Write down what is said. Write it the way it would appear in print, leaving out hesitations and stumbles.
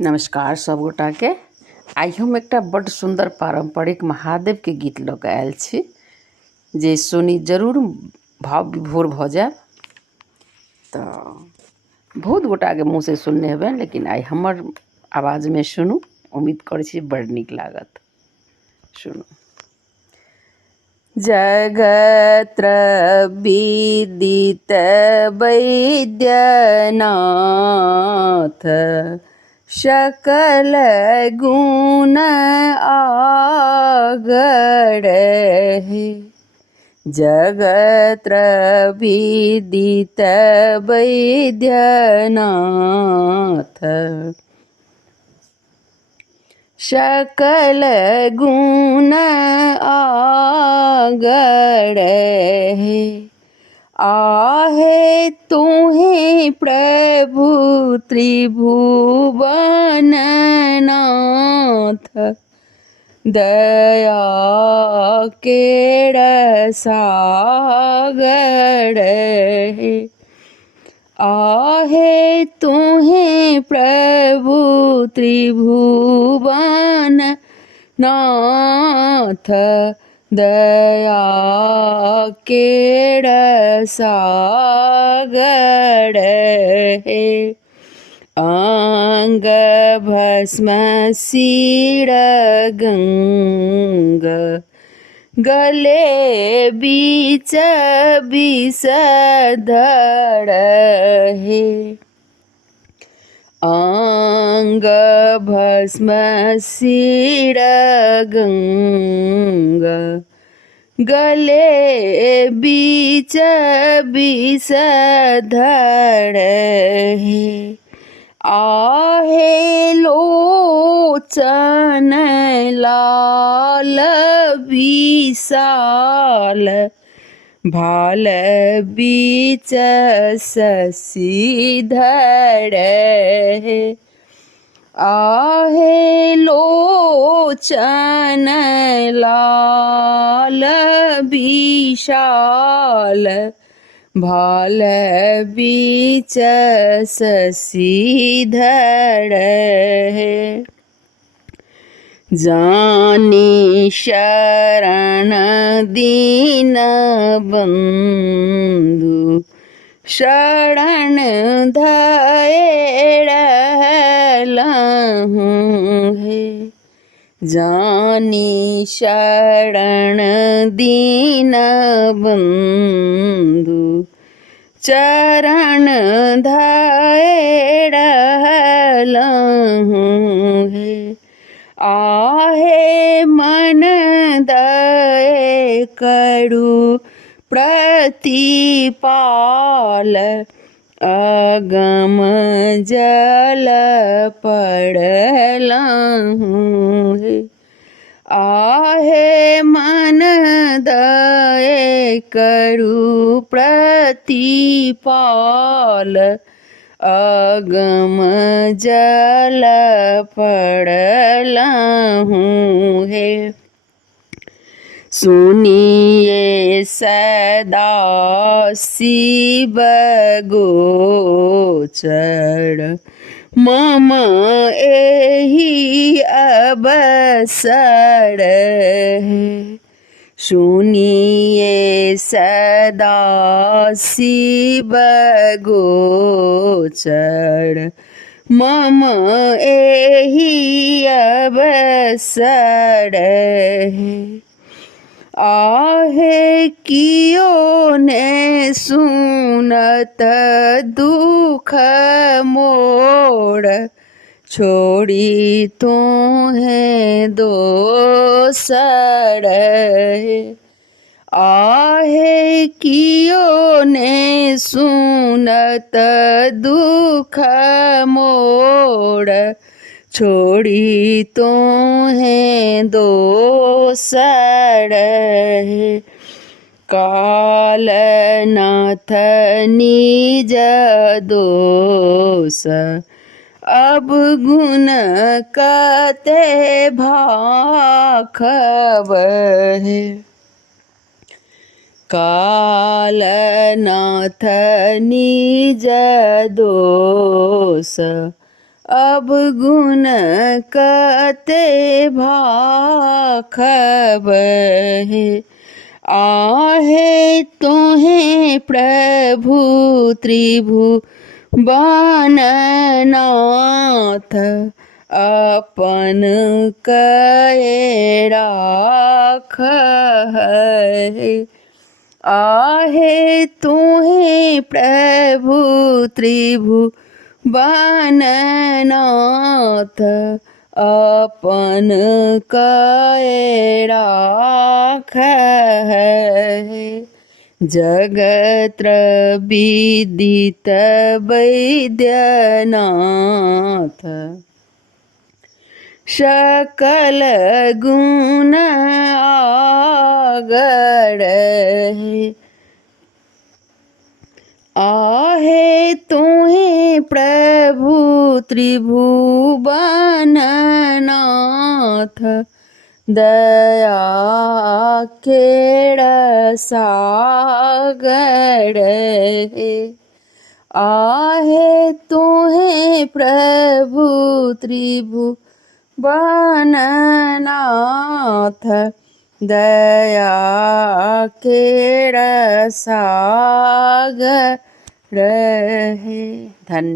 नमस्कार सब गोटा के। आइ हम एक बड़ सुंदर पारंपरिक महादेव के गीत लऽ कऽ आयल छी जे सुनी जरूर भाव विभोर भऽ जायब। तऽ बहुत गोटा के मुँह से सुनने हेबै, लेकिन आइ हमर आवाज में सुनू, उम्मीद करै छी बड़ नीक लागत। सुनू। जगत्र विदित वैद्यनाथ सकल गुण आगड़ है। जगत्र विदित वैद्यनाथ सकल गुण आगड़ है। आहे तुम्हें प्रभु त्रिभुवननाथ दया केड़ सागर है। आहे तुम्हें प्रभु त्रिभुवननाथ दया केड़ सागर है। अंग भस्म सिर गंग गले बीच विषधर है। अंग भस्म सिर गंग गले बीच विषधर है। आहे लोचन लाल विशाल भाल बीच शशिधर है। आहे लोचन लाल विशाल भाल बीच शशिधर है। जानी शरण दीन बंधु शरण धैर्य रहलहूँ है। जानी शरण दीन बंधु चरण धैर्य रहलहूँ है। आहे मन दये करु प्रतिपाल अगम जल पड़लहूँ है। आहे मन दये करु प्रतिपाल अगम जल पड़लहूँ है। सुनिए सदा शिव गोचर मम एहि अवसर है। सुनिए सदा शिव गोचर मम एहि अवसर है। आहे कियो ने सुनत दुख मोर छोड़ी तुम्हें दोसर है। आहे कियो ने सुनत दुख मोर छोड़ी तुम्हें दोसर है। काल नाथ निज दोष अब गुण कते भाखब है। कालनाथ निज दोष अब गुण कते भाखब हे। आहे तोहें प्रभु त्रिभुवननाथ, अपन कए राखै। आहे तोहें प्रभु त्रिभुवननाथ, अपन कए राखै। जगत्र विदित वैद्यनाथ, सकल गुण आगड़ हे। आहे तोहें प्रभु त्रिभुवननाथ, दया केड़ सागर हे। आहे तोहें प्रभु त्रिभुवननाथ, दया केड़ सागर हे। धन्यवाद।